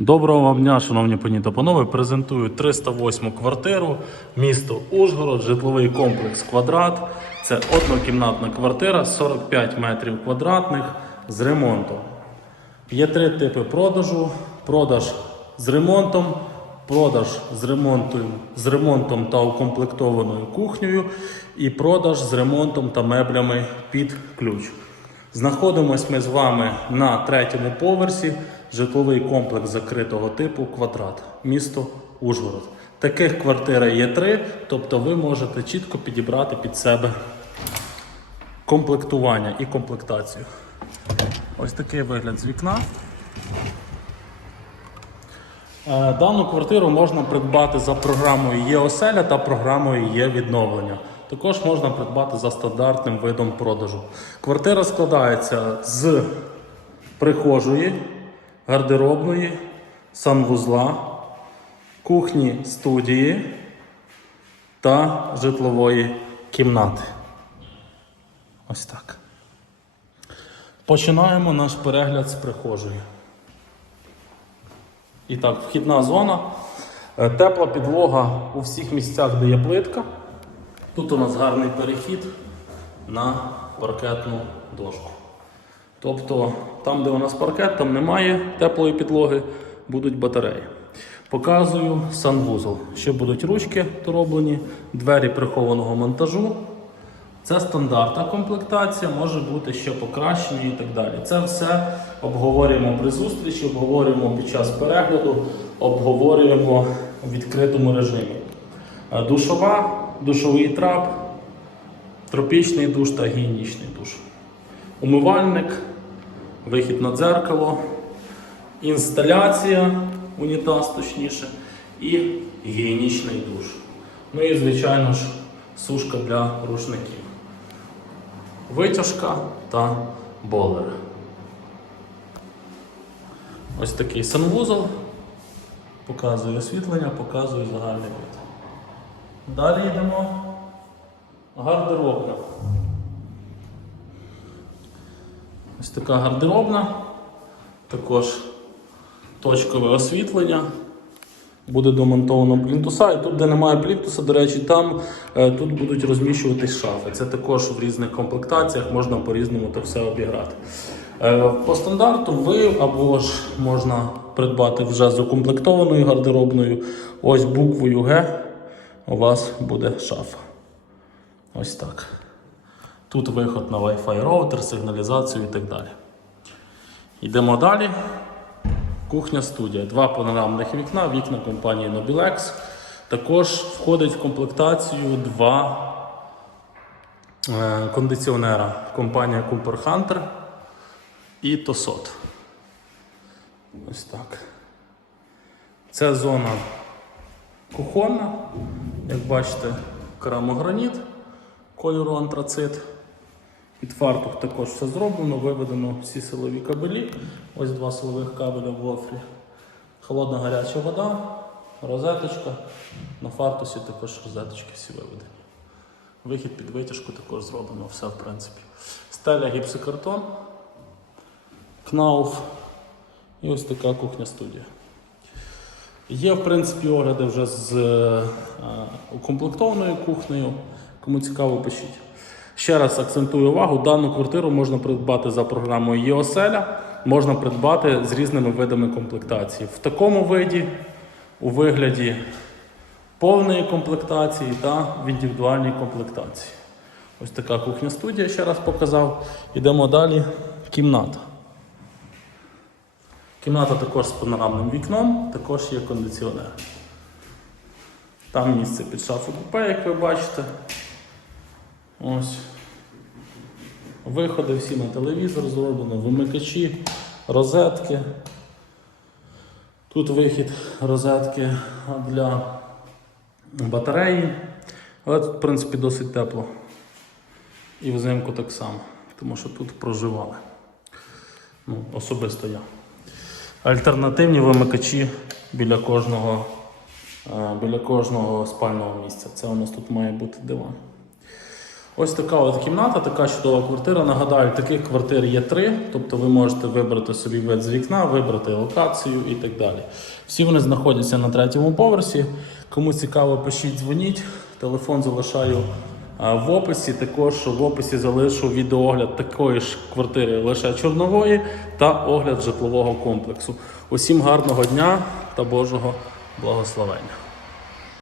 Доброго вам дня, шановні пані та панове. Презентую 308 квартиру, місто Ужгород, житловий комплекс Квадрат. Це однокімнатна квартира, 45 метрів квадратних з ремонтом. Є три типи продажу: продаж з ремонтом, продаж з ремонтом, з ремонтом та укомплектованою кухнею, і продаж з ремонтом та меблями під ключ. Знаходимось ми з вами на третьому поверсі, житловий комплекс закритого типу квадрат, місто Ужгород. Таких квартир є три, тобто ви можете чітко підібрати під себе комплектування і комплектацію. Ось такий вигляд з вікна. Е, Дану квартиру можна придбати за програмою Є-оселя та програмою Є-відновлення. Також можна придбати за стандартним видом продажу. Квартира складається з прихожої, гардеробної, санвузла, кухні студії та житлової кімнати. Ось так. Починаємо наш перегляд з прихожої. І так, вхідна зона. Е, Тепла підлога у всіх місцях, де є плитка. Тут у нас гарний перехід на паркетну дошку. Тобто, там, де у нас паркет, там немає теплої підлоги, будуть батареї. Показую санвузол. Ще будуть ручки дороблені, двері прихованого монтажу. Це стандартна комплектація, може бути ще покращення і так далі. Це все обговорюємо при зустрічі, обговорюємо під час перегляду, обговорюємо в відкритому режимі. Е, Душова, душовий трап, тропічний душ та гігієнічний душ. Умивальник, вихід на дзеркало, інсталяція, унітаз точніше, і гігієнічний душ. Ну і, звичайно ж, сушка для рушників витяжка та болер. Ось такий санвузол. Показує освітлення, показує загальний вид. Далі йдемо. Гардеробна. Ось така гардеробна. Також точкове освітлення. Буде домонтовано плінтуса, і тут, де немає плінтуса, до речі, там е, тут будуть розміщуватись шафи. Це також в різних комплектаціях можна по-різному це все обіграти. Е, по стандарту ви або ж можна придбати вже з укомплектованою гардеробною. Ось буквою Г у вас буде шафа. Ось так. Тут виход на Wi-Fi роутер, сигналізацію і так далі. Йдемо далі. Кухня студія. Два панорамних вікна, вікна компанії Nobilex. Також входить в комплектацію два е, кондиціонера. Компанія Cooper Hunter і Tosot. Ось так. Це зона кухонна. Як бачите, керамограніт кольору антрацит. Під фартух також все зроблено, виведено всі силові кабелі. Ось два силових кабеля в гофрі. Холодна гаряча вода, розеточка. На фартусі також розеточки всі виведені. Вихід під витяжку також зроблено, все в принципі. Стеля гіпсокартон, кнауф і ось така кухня студія. Є, в принципі, огляди вже з е, укомплектованою кухнею. Кому цікаво, пишіть. Ще раз акцентую увагу, дану квартиру можна придбати за програмою ЄОСЕЛЯ, можна придбати з різними видами комплектації. В такому виді, у вигляді повної комплектації та в індивідуальній комплектації. Ось така кухня студія, ще раз показав. Йдемо далі. Кімната. Кімната також з панорамним вікном, також є кондиціонер. Там місце під шафу купе, як ви бачите. Ось. Виходи всі на телевізор зроблено, вимикачі, розетки. Тут вихід розетки для батареї. Але тут, в принципі, досить тепло. І взимку так само, тому що тут проживали. Ну, особисто я. Альтернативні вимикачі біля кожного, е, біля кожного спального місця. Це у нас тут має бути диван. Ось така от кімната, така чудова квартира. Нагадаю, таких квартир є три, тобто ви можете вибрати собі вид з вікна, вибрати локацію і так далі. Всі вони знаходяться на третьому поверсі. Кому цікаво, пишіть, дзвоніть. Телефон залишаю в описі. Також в описі залишу відеоогляд такої ж квартири лише чорнової та огляд житлового комплексу. Усім гарного дня та Божого благословення.